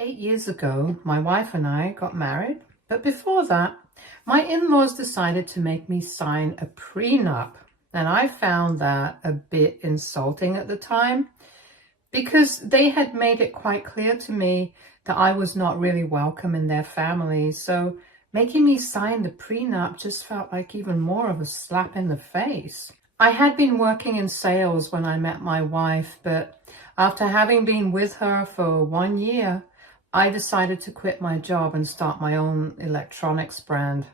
8 years ago, my wife and I got married, but before that, my in-laws decided to make me sign a prenup. And I found that a bit insulting at the time because they had made it quite clear to me that I was not really welcome in their family. So making me sign the prenup just felt like even more of a slap in the face. I had been working in sales when I met my wife, but after having been with her for 1 year, I decided to quit my job and start my own electronics brand.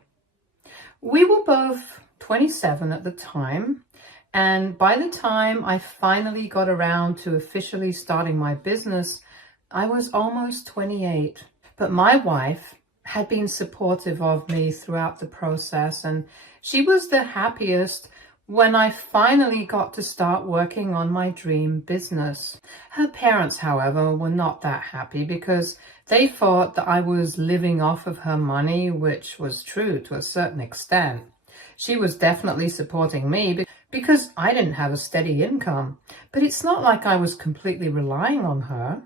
We were both 27 at the time, and by the time I finally got around to officially starting my business, I was almost 28. But my wife had been supportive of me throughout the process, and she was the happiest when I finally got to start working on my dream business. Her parents, however, were not that happy because they thought that I was living off of her money, which was true to a certain extent. She was definitely supporting me because I didn't have a steady income, but it's not like I was completely relying on her.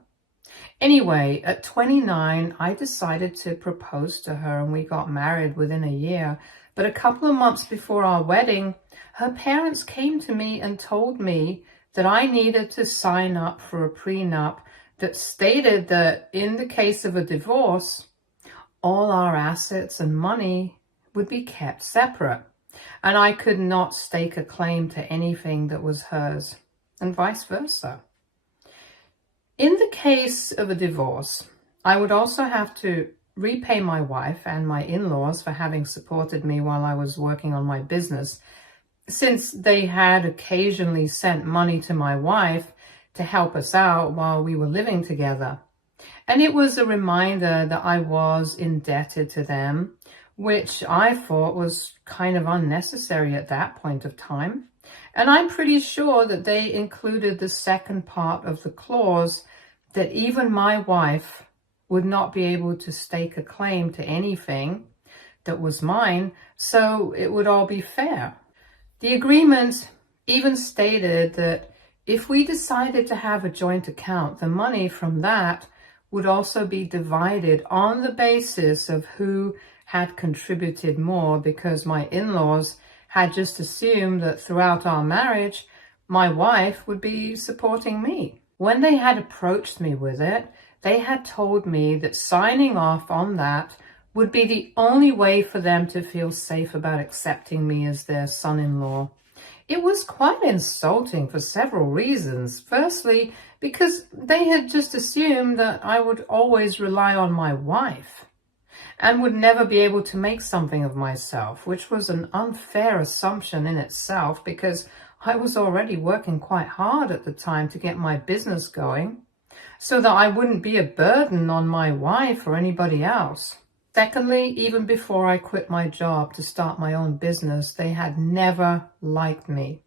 Anyway, at 29, I decided to propose to her and we got married within a year. But a couple of months before our wedding, her parents came to me and told me that I needed to sign up for a prenup that stated that in the case of a divorce, all our assets and money would be kept separate, and I could not stake a claim to anything that was hers, and vice versa. In the case of a divorce, I would also have to repay my wife and my in-laws for having supported me while I was working on my business, since they had occasionally sent money to my wife to help us out while we were living together. And it was a reminder that I was indebted to them, which I thought was kind of unnecessary at that point of time. And I'm pretty sure that they included the second part of the clause that even my wife would not be able to stake a claim to anything that was mine, so it would all be fair. The agreement even stated that if we decided to have a joint account, the money from that would also be divided on the basis of who had contributed more, because my in-laws had just assumed that throughout our marriage, my wife would be supporting me. When they had approached me with it, they had told me that signing off on that would be the only way for them to feel safe about accepting me as their son-in-law. It was quite insulting for several reasons. Firstly, because they had just assumed that I would always rely on my wife and would never be able to make something of myself, which was an unfair assumption in itself because I was already working quite hard at the time to get my business going, so that I wouldn't be a burden on my wife or anybody else. Secondly, even before I quit my job to start my own business, they had never liked me.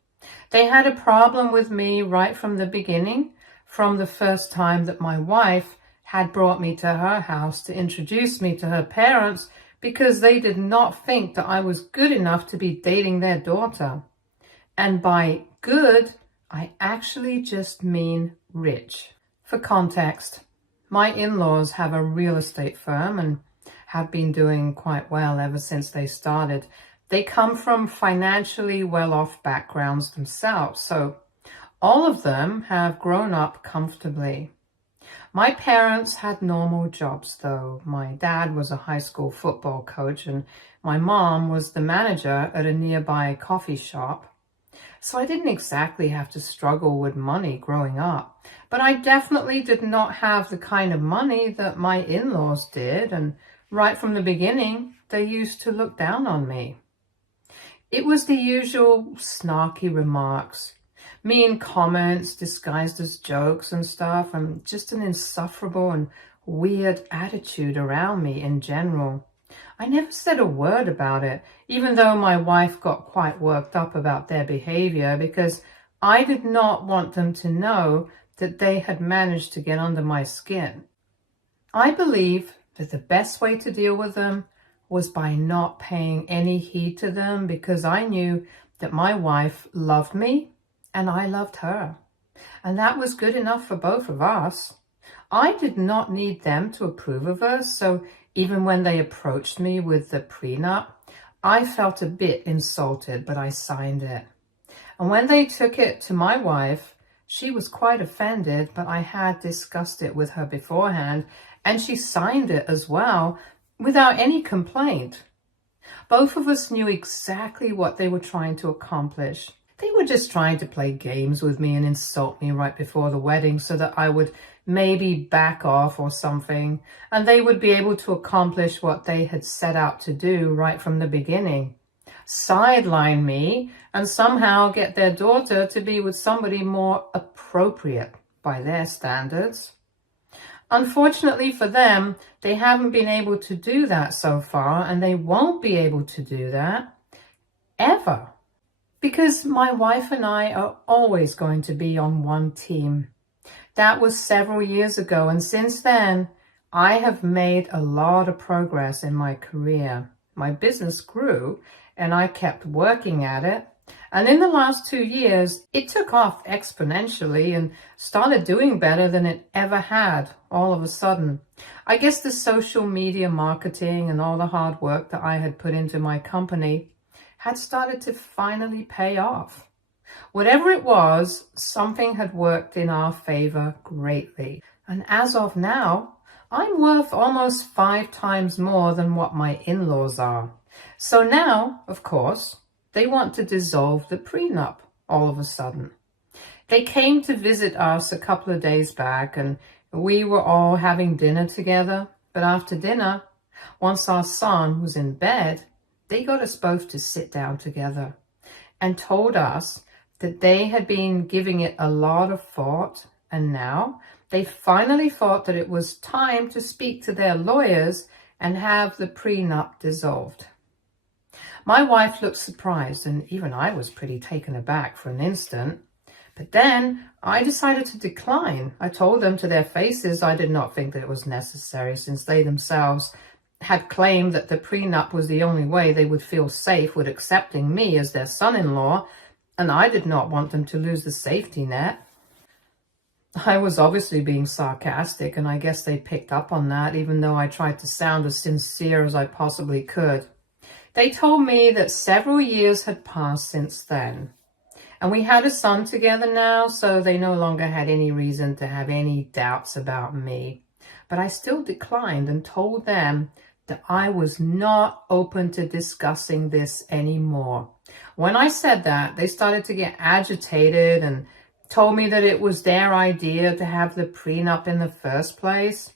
They had a problem with me right from the beginning, from the first time that my wife had brought me to her house to introduce me to her parents, because they did not think that I was good enough to be dating their daughter. And by good, I actually just mean rich. For context, my in-laws have a real estate firm and have been doing quite well ever since they started. They come from financially well-off backgrounds themselves, so all of them have grown up comfortably. My parents had normal jobs, though. My dad was a high school football coach and my mom was the manager at a nearby coffee shop. So I didn't exactly have to struggle with money growing up, but I definitely did not have the kind of money that my in-laws did, and right from the beginning, they used to look down on me. It was the usual snarky remarks, mean comments disguised as jokes and stuff, and just an insufferable and weird attitude around me in general. I never said a word about it, even though my wife got quite worked up about their behavior, because I did not want them to know that they had managed to get under my skin. I believe that the best way to deal with them was by not paying any heed to them, because I knew that my wife loved me and I loved her. And that was good enough for both of us. I did not need them to approve of us, so even when they approached me with the prenup, I felt a bit insulted, but I signed it. And when they took it to my wife, she was quite offended, but I had discussed it with her beforehand, and she signed it as well without any complaint. Both of us knew exactly what they were trying to accomplish. They were just trying to play games with me and insult me right before the wedding so that I would maybe back off or something, and they would be able to accomplish what they had set out to do right from the beginning. Sideline me and somehow get their daughter to be with somebody more appropriate by their standards. Unfortunately for them, they haven't been able to do that so far, and they won't be able to do that ever. Because my wife and I are always going to be on one team. That was several years ago, and since then, I have made a lot of progress in my career. My business grew, and I kept working at it. And in the last 2 years, it took off exponentially and started doing better than it ever had all of a sudden. I guess the social media marketing and all the hard work that I had put into my company had started to finally pay off. Whatever it was, something had worked in our favor greatly. And as of now, I'm worth almost 5 times more than what my in-laws are. So now, of course, they want to dissolve the prenup all of a sudden. They came to visit us a couple of days back, and we were all having dinner together. But after dinner, once our son was in bed, they got us both to sit down together and told us that they had been giving it a lot of thought, and now they finally thought that it was time to speak to their lawyers and have the prenup dissolved. My wife looked surprised, and even I was pretty taken aback for an instant. But then I decided to decline. I told them to their faces I did not think that it was necessary, since they themselves had claimed that the prenup was the only way they would feel safe with accepting me as their son-in-law, and I did not want them to lose the safety net. I was obviously being sarcastic, and I guess they picked up on that, even though I tried to sound as sincere as I possibly could. They told me that several years had passed since then, and we had a son together now, so they no longer had any reason to have any doubts about me. But I still declined and told them that I was not open to discussing this anymore. When I said that, they started to get agitated and told me that it was their idea to have the prenup in the first place.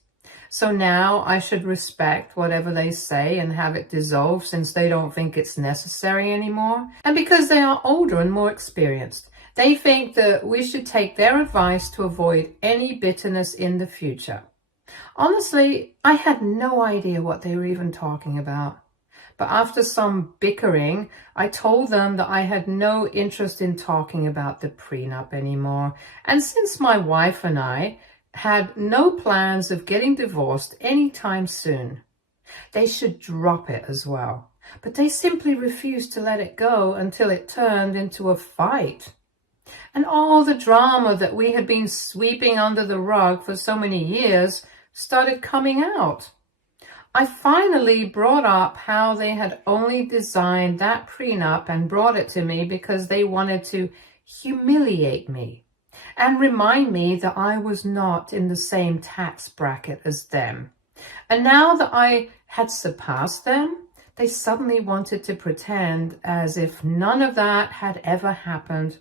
So now I should respect whatever they say and have it dissolved, since they don't think it's necessary anymore. And because they are older and more experienced, they think that we should take their advice to avoid any bitterness in the future. Honestly, I had no idea what they were even talking about. But after some bickering, I told them that I had no interest in talking about the prenup anymore. And since my wife and I had no plans of getting divorced anytime soon, they should drop it as well. But they simply refused to let it go until it turned into a fight. And all the drama that we had been sweeping under the rug for so many years started coming out. I finally brought up how they had only designed that prenup and brought it to me because they wanted to humiliate me and remind me that I was not in the same tax bracket as them. And now that I had surpassed them, they suddenly wanted to pretend as if none of that had ever happened.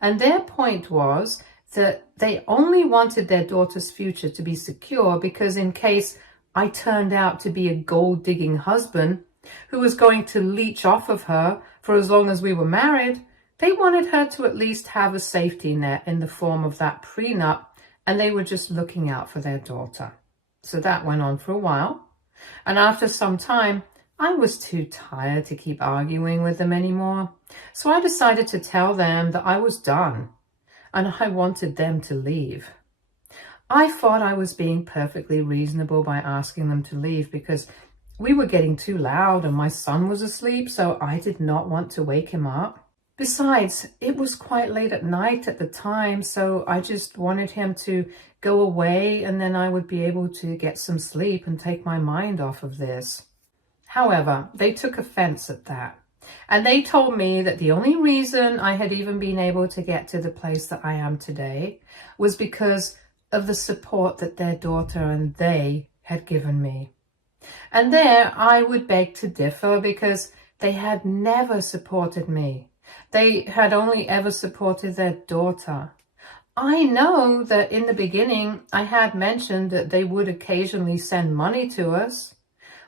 And their point was that they only wanted their daughter's future to be secure because in case I turned out to be a gold-digging husband who was going to leech off of her for as long as we were married, they wanted her to at least have a safety net in the form of that prenup, and they were just looking out for their daughter. So that went on for a while, and after some time, I was too tired to keep arguing with them anymore. So I decided to tell them that I was done, and I wanted them to leave. I thought I was being perfectly reasonable by asking them to leave because we were getting too loud and my son was asleep, so I did not want to wake him up. Besides, it was quite late at night at the time, so I just wanted him to go away and then I would be able to get some sleep and take my mind off of this. However, they took offense at that. And they told me that the only reason I had even been able to get to the place that I am today was because of the support that their daughter and they had given me. And there I would beg to differ because they had never supported me. They had only ever supported their daughter. I know that in the beginning I had mentioned that they would occasionally send money to us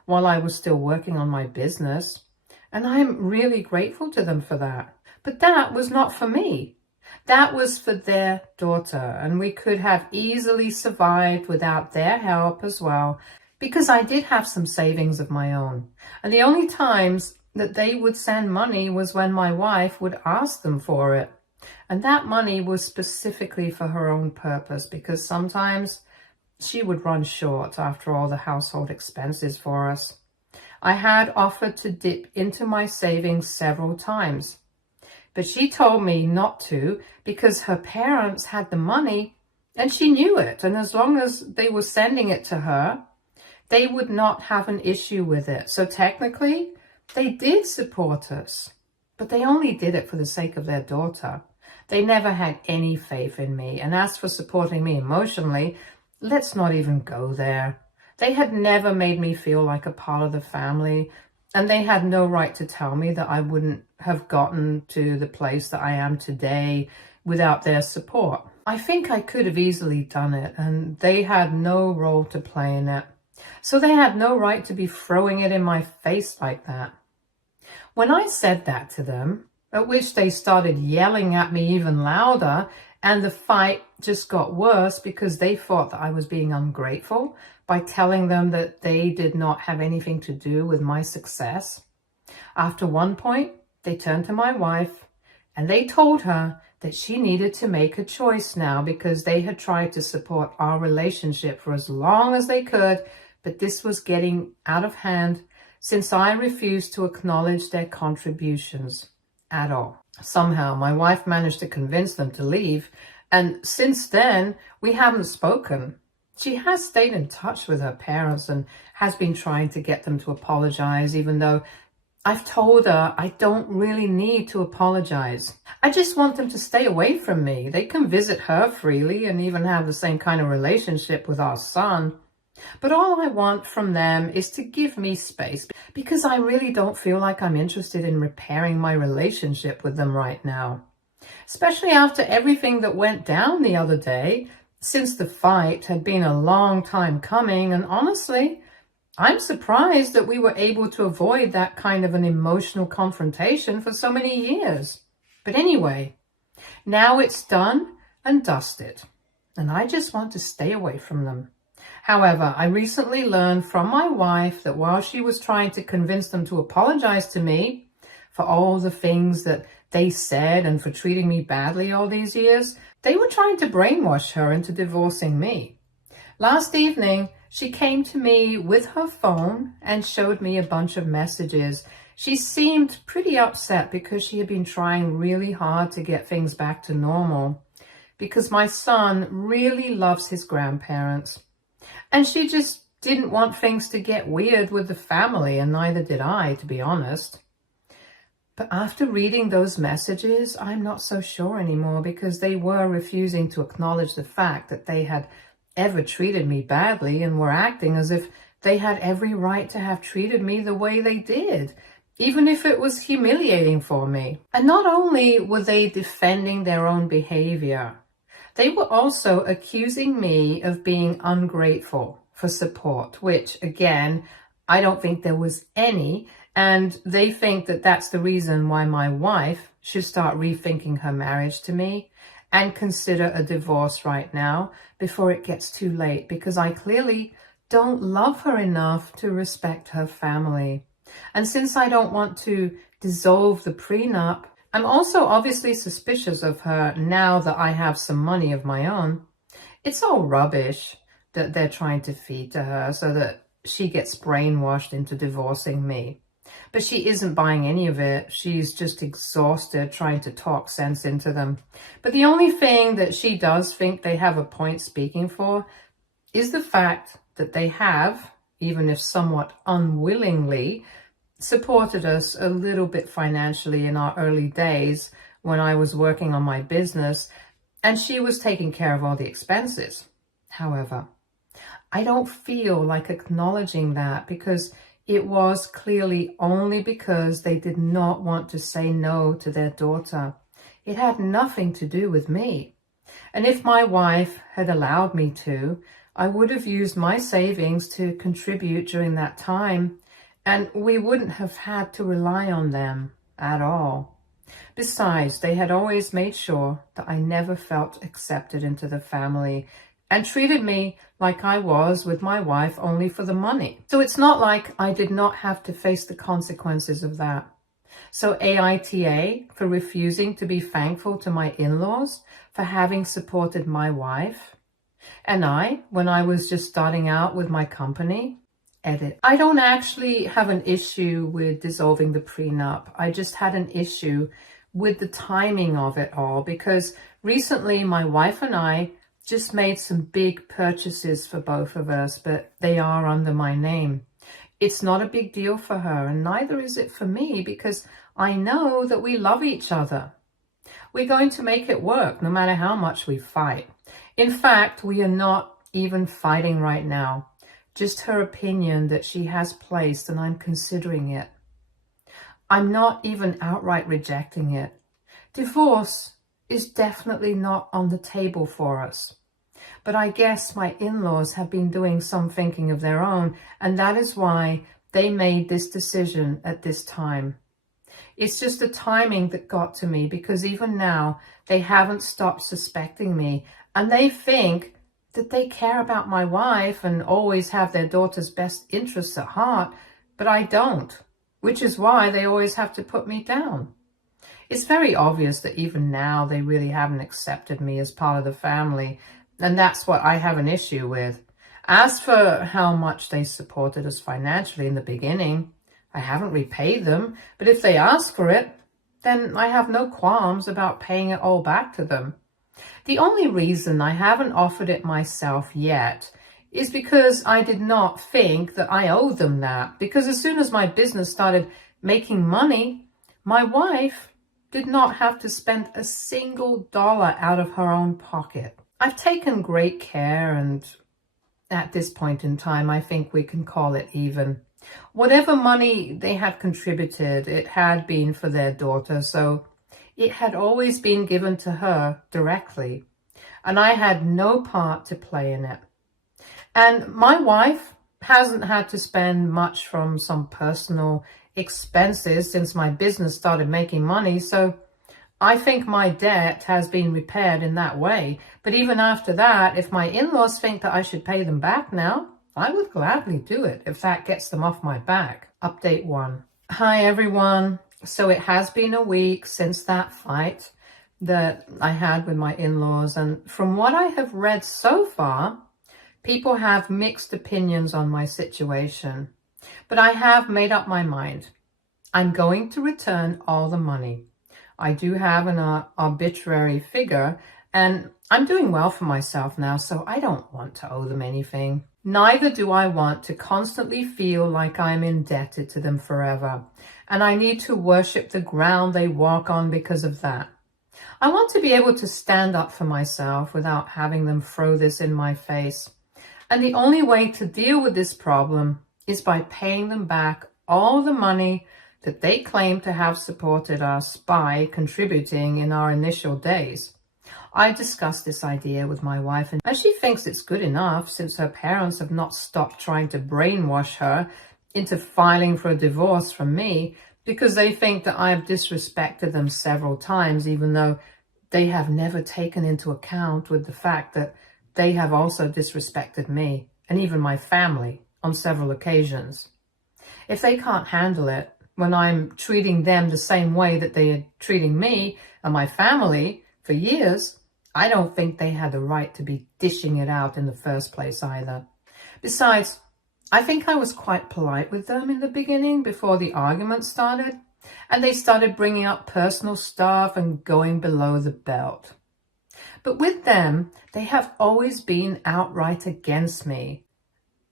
while I was still working on my business, and I'm really grateful to them for that. But that was not for me. That was for their daughter, and we could have easily survived without their help as well, because I did have some savings of my own. And the only times that they would send money was when my wife would ask them for it. And that money was specifically for her own purpose, because sometimes she would run short after all the household expenses for us. I had offered to dip into my savings several times, but she told me not to because her parents had the money and she knew it. And as long as they were sending it to her, they would not have an issue with it. So technically, they did support us, but they only did it for the sake of their daughter. They never had any faith in me. And as for supporting me emotionally, let's not even go there. They had never made me feel like a part of the family, and they had no right to tell me that I wouldn't have gotten to the place that I am today without their support. I think I could have easily done it, and they had no role to play in it. So they had no right to be throwing it in my face like that. When I said that to them, at which they started yelling at me even louder, and the fight just got worse because they thought that I was being ungrateful by telling them that they did not have anything to do with my success. After one point, they turned to my wife and they told her that she needed to make a choice now because they had tried to support our relationship for as long as they could, but this was getting out of hand since I refused to acknowledge their contributions at all. Somehow, my wife managed to convince them to leave, and since then, we haven't spoken. She has stayed in touch with her parents and has been trying to get them to apologize, even though I've told her I don't really need to apologize. I just want them to stay away from me. They can visit her freely and even have the same kind of relationship with our son. But all I want from them is to give me space because I really don't feel like I'm interested in repairing my relationship with them right now. Especially after everything that went down the other day, since the fight had been a long time coming, and honestly, I'm surprised that we were able to avoid that kind of an emotional confrontation for so many years. But anyway, now it's done and dusted, and I just want to stay away from them. However, I recently learned from my wife that while she was trying to convince them to apologize to me for all the things that they said and for treating me badly all these years, they were trying to brainwash her into divorcing me. Last evening, she came to me with her phone and showed me a bunch of messages. She seemed pretty upset because she had been trying really hard to get things back to normal because my son really loves his grandparents. And she just didn't want things to get weird with the family, and neither did I, to be honest. But after reading those messages, I'm not so sure anymore because they were refusing to acknowledge the fact that they had ever treated me badly and were acting as if they had every right to have treated me the way they did, even if it was humiliating for me. And not only were they defending their own behavior, they were also accusing me of being ungrateful for support, which, again, I don't think there was any, and they think that that's the reason why my wife should start rethinking her marriage to me and consider a divorce right now before it gets too late, because I clearly don't love her enough to respect her family. And since I don't want to dissolve the prenup, I'm also obviously suspicious of her now that I have some money of my own. It's all rubbish that they're trying to feed to her so that she gets brainwashed into divorcing me. But she isn't buying any of it. She's just exhausted trying to talk sense into them. But the only thing that she does think they have a point speaking for is the fact that they have, even if somewhat unwillingly, supported us a little bit financially in our early days when I was working on my business, and she was taking care of all the expenses. However, I don't feel like acknowledging that because it was clearly only because they did not want to say no to their daughter. It had nothing to do with me. And if my wife had allowed me to, I would have used my savings to contribute during that time, and we wouldn't have had to rely on them at all. Besides, they had always made sure that I never felt accepted into the family and treated me like I was with my wife only for the money. So it's not like I did not have to face the consequences of that. So AITA for refusing to be thankful to my in-laws for having supported my wife. And I, when I was just starting out with my company, edit. I don't actually have an issue with dissolving the prenup. I just had an issue with the timing of it all because recently my wife and I just made some big purchases for both of us, but they are under my name. It's not a big deal for her, and neither is it for me because I know that we love each other. We're going to make it work no matter how much we fight. In fact, we are not even fighting right now. Just her opinion that she has placed, and I'm considering it. I'm not even outright rejecting it. Divorce is definitely not on the table for us. But I guess my in-laws have been doing some thinking of their own, and that is why they made this decision at this time. It's just the timing that got to me because even now they haven't stopped suspecting me, and they think that they care about my wife and always have their daughter's best interests at heart, but I don't, which is why they always have to put me down. It's very obvious that even now they really haven't accepted me as part of the family, and that's what I have an issue with. As for how much they supported us financially in the beginning, I haven't repaid them, but if they ask for it, then I have no qualms about paying it all back to them. The only reason I haven't offered it myself yet is because I did not think that I owed them that, because as soon as my business started making money, my wife did not have to spend a single dollar out of her own pocket. I've taken great care, and at this point in time, I think we can call it even. Whatever money they had contributed, it had been for their daughter, so it had always been given to her directly, and I had no part to play in it. And my wife hasn't had to spend much from some personal expenses since my business started making money, so I think my debt has been repaired in that way. But even after that, if my in-laws think that I should pay them back now, I would gladly do it if that gets them off my back. Update 1. Hi everyone. So it has been a week since that fight that I had with my in-laws, and from what I have read so far, people have mixed opinions on my situation. But I have made up my mind. I'm going to return all the money. I do have an arbitrary figure, and I'm doing well for myself now, so I don't want to owe them anything. Neither do I want to constantly feel like I'm indebted to them forever, and I need to worship the ground they walk on because of that. I want to be able to stand up for myself without having them throw this in my face. And the only way to deal with this problem is by paying them back all the money that they claim to have supported us by contributing in our initial days. I discussed this idea with my wife, and she thinks it's good enough since her parents have not stopped trying to brainwash her into filing for a divorce from me because they think that I have disrespected them several times, even though they have never taken into account with the fact that they have also disrespected me and even my family on several occasions. If they can't handle it when I'm treating them the same way that they are treating me and my family for years, I don't think they had the right to be dishing it out in the first place either. Besides, I think I was quite polite with them in the beginning before the argument started, and they started bringing up personal stuff and going below the belt. But with them, they have always been outright against me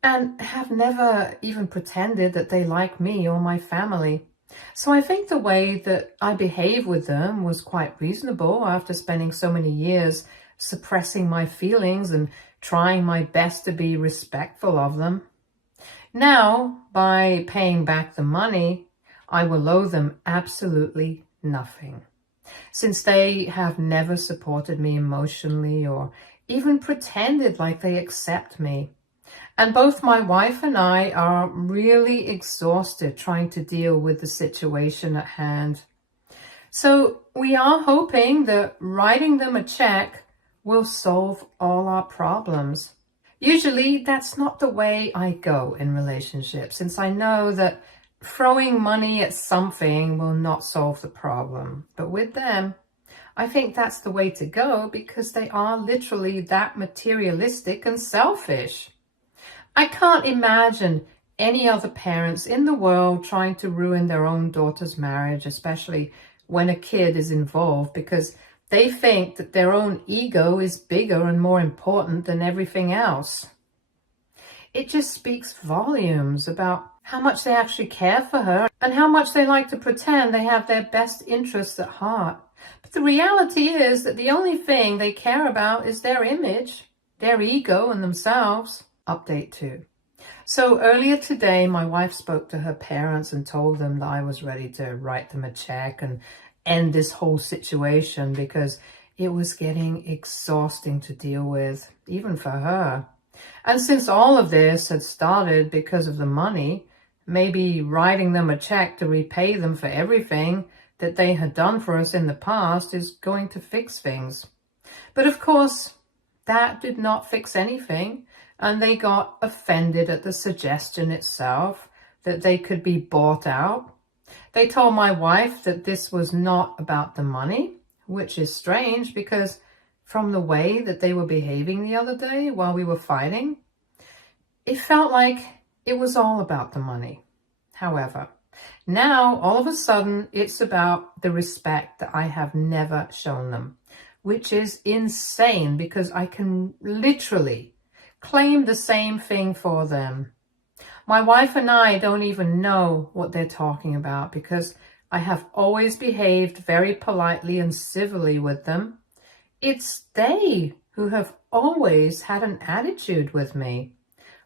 and have never even pretended that they like me or my family. So I think the way that I behave with them was quite reasonable after spending so many years suppressing my feelings and trying my best to be respectful of them. Now, by paying back the money, I will owe them absolutely nothing, since they have never supported me emotionally or even pretended like they accept me. And both my wife and I are really exhausted trying to deal with the situation at hand. So we are hoping that writing them a check will solve all our problems. Usually that's not the way I go in relationships, since I know that throwing money at something will not solve the problem. But with them, I think that's the way to go because they are literally that materialistic and selfish. I can't imagine any other parents in the world trying to ruin their own daughter's marriage, especially when a kid is involved, because they think that their own ego is bigger and more important than everything else. It just speaks volumes about how much they actually care for her and how much they like to pretend they have their best interests at heart. But the reality is that the only thing they care about is their image, their ego, and themselves. Update 2. So earlier today, my wife spoke to her parents and told them that I was ready to write them a check and end this whole situation because it was getting exhausting to deal with, even for her. And since all of this had started because of the money, maybe writing them a check to repay them for everything that they had done for us in the past is going to fix things. But of course, that did not fix anything, and they got offended at the suggestion itself that they could be bought out. They told my wife that this was not about the money, which is strange because from the way that they were behaving the other day while we were fighting, it felt like it was all about the money. However, now all of a sudden it's about the respect that I have never shown them, which is insane because I can literally claim the same thing for them. My wife and I don't even know what they're talking about because I have always behaved very politely and civilly with them. It's they who have always had an attitude with me.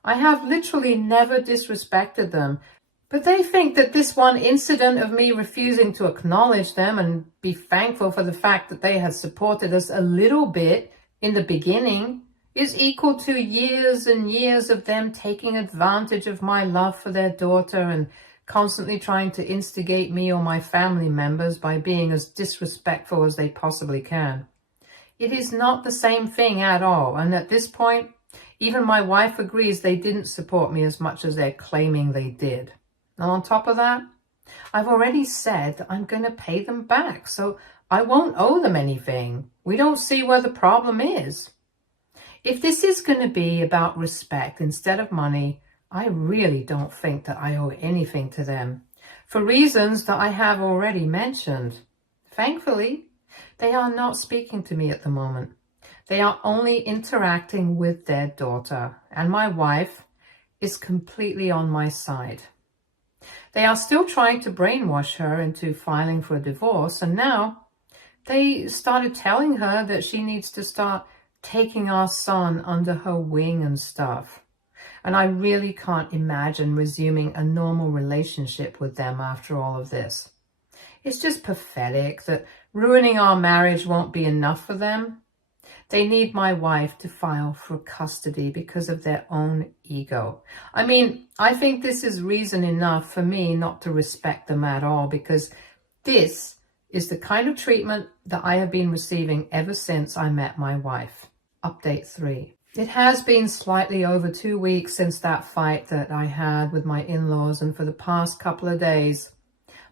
I have literally never disrespected them, but they think that this one incident of me refusing to acknowledge them and be thankful for the fact that they had supported us a little bit in the beginning is equal to years and years of them taking advantage of my love for their daughter and constantly trying to instigate me or my family members by being as disrespectful as they possibly can. It is not the same thing at all, and at this point, even my wife agrees they didn't support me as much as they're claiming they did. And on top of that, I've already said I'm going to pay them back, so I won't owe them anything. We don't see where the problem is. If this is going to be about respect instead of money, I really don't think that I owe anything to them, for reasons that I have already mentioned. Thankfully, they are not speaking to me at the moment. They are only interacting with their daughter, and my wife is completely on my side. They are still trying to brainwash her into filing for a divorce, and now they started telling her that she needs to start taking our son under her wing and stuff. And I really can't imagine resuming a normal relationship with them after all of this. It's just pathetic that ruining our marriage won't be enough for them. They need my wife to file for custody because of their own ego. I mean, I think this is reason enough for me not to respect them at all, because this is the kind of treatment that I have been receiving ever since I met my wife. Update 3. It has been slightly over 2 weeks since that fight that I had with my in-laws, and for the past couple of days,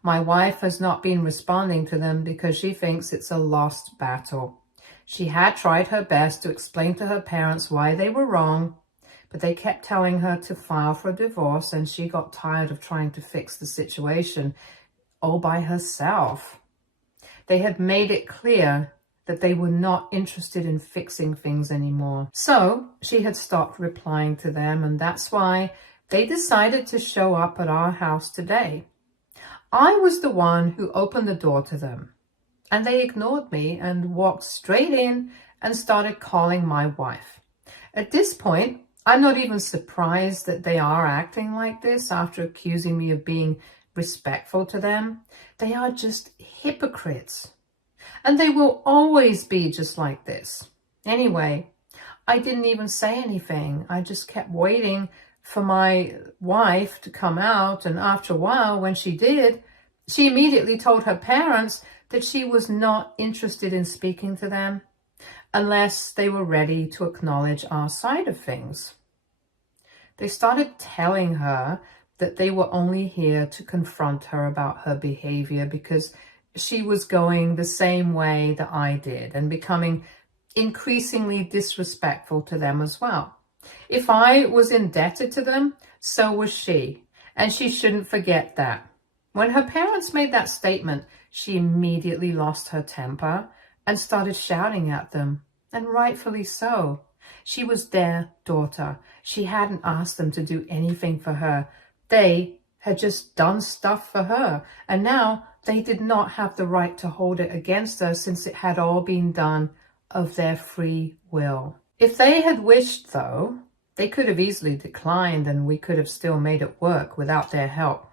my wife has not been responding to them because she thinks it's a lost battle. She had tried her best to explain to her parents why they were wrong, but they kept telling her to file for a divorce, and she got tired of trying to fix the situation all by herself. They had made it clear that they were not interested in fixing things anymore. So she had stopped replying to them, and that's why they decided to show up at our house today. I was the one who opened the door to them, and they ignored me and walked straight in and started calling my wife. At this point, I'm not even surprised that they are acting like this after accusing me of being respectful to them. They are just hypocrites. And they will always be just like this. Anyway, I didn't even say anything. I just kept waiting for my wife to come out. And after a while, when she did, she immediately told her parents that she was not interested in speaking to them unless they were ready to acknowledge our side of things. They started telling her that they were only here to confront her about her behavior because she was going the same way that I did and becoming increasingly disrespectful to them as well. If I was indebted to them, so was she, and she shouldn't forget that. When her parents made that statement, she immediately lost her temper and started shouting at them, and rightfully so. She was their daughter. She hadn't asked them to do anything for her. They had just done stuff for her, and now they did not have the right to hold it against her since it had all been done of their free will. If they had wished, though, they could have easily declined and we could have still made it work without their help.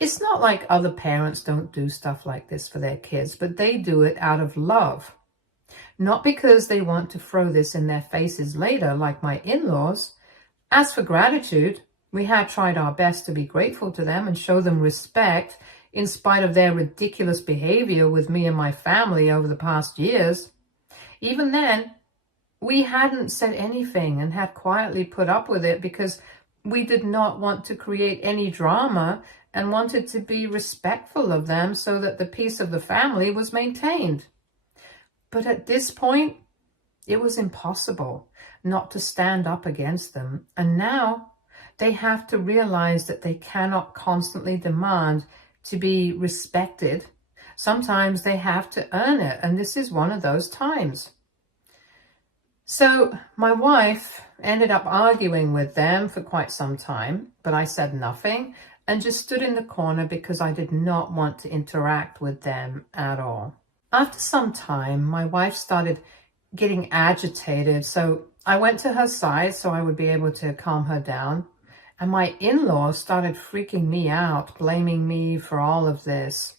It's not like other parents don't do stuff like this for their kids, but they do it out of love. Not because they want to throw this in their faces later like my in-laws. As for gratitude, we had tried our best to be grateful to them and show them respect in spite of their ridiculous behavior with me and my family over the past years. Even then, we hadn't said anything and had quietly put up with it because we did not want to create any drama and wanted to be respectful of them so that the peace of the family was maintained. But at this point, it was impossible not to stand up against them. And now they have to realize that they cannot constantly demand to be respected. Sometimes they have to earn it, and this is one of those times. So my wife ended up arguing with them for quite some time, but I said nothing and just stood in the corner because I did not want to interact with them at all. After some time, my wife started getting agitated, so I went to her side so I would be able to calm her down. And my in-laws started freaking me out, blaming me for all of this.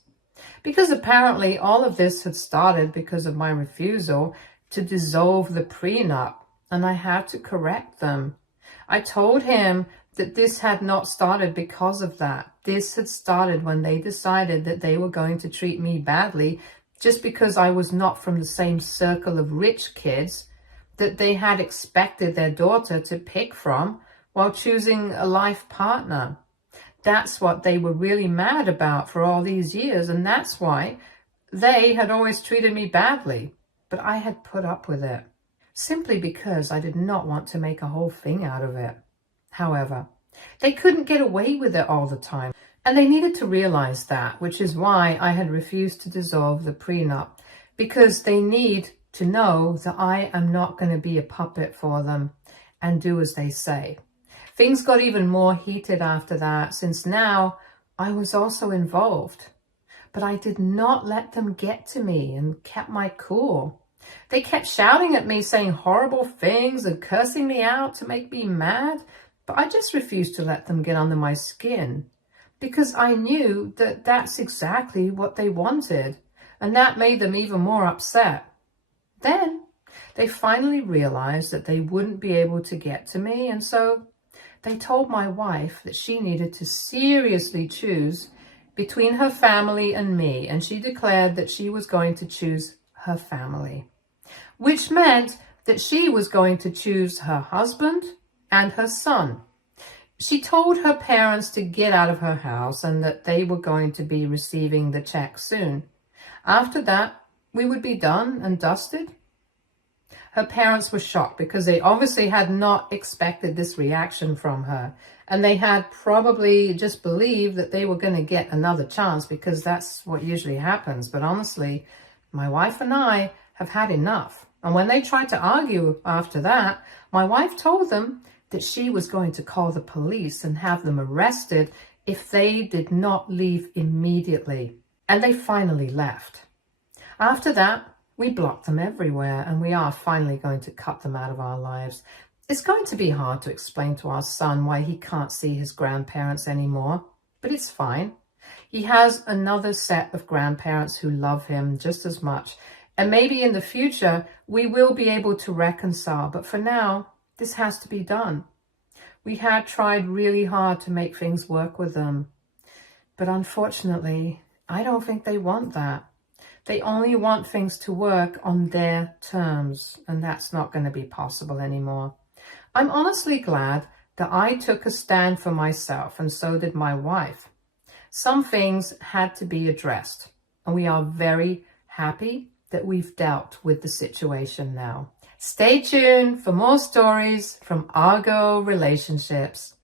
Because apparently all of this had started because of my refusal to dissolve the prenup, and I had to correct them. I told him that this had not started because of that. This had started when they decided that they were going to treat me badly just because I was not from the same circle of rich kids that they had expected their daughter to pick from while choosing a life partner. That's what they were really mad about for all these years, and that's why they had always treated me badly. But I had put up with it, simply because I did not want to make a whole thing out of it. However, they couldn't get away with it all the time, and they needed to realize that, which is why I had refused to dissolve the prenup, because they need to know that I am not going to be a puppet for them and do as they say. Things got even more heated after that, since now I was also involved. But I did not let them get to me and kept my cool. They kept shouting at me, saying horrible things and cursing me out to make me mad, but I just refused to let them get under my skin because I knew that that's exactly what they wanted, and that made them even more upset. Then they finally realized that they wouldn't be able to get to me, and so they told my wife that she needed to seriously choose between her family and me, and she declared that she was going to choose her family, which meant that she was going to choose her husband and her son. She told her parents to get out of her house and that they were going to be receiving the check soon. After that, we would be done and dusted. Her parents were shocked because they obviously had not expected this reaction from her. And they had probably just believed that they were going to get another chance because that's what usually happens. But honestly, my wife and I have had enough. And when they tried to argue after that, my wife told them that she was going to call the police and have them arrested if they did not leave immediately. And they finally left. After that, we blocked them everywhere, and we are finally going to cut them out of our lives. It's going to be hard to explain to our son why he can't see his grandparents anymore, but it's fine. He has another set of grandparents who love him just as much, and maybe in the future we will be able to reconcile, but for now, this has to be done. We had tried really hard to make things work with them, but unfortunately, I don't think they want that. They only want things to work on their terms, and that's not going to be possible anymore. I'm honestly glad that I took a stand for myself, and so did my wife. Some things had to be addressed, and we are very happy that we've dealt with the situation now. Stay tuned for more stories from Argo Relationships.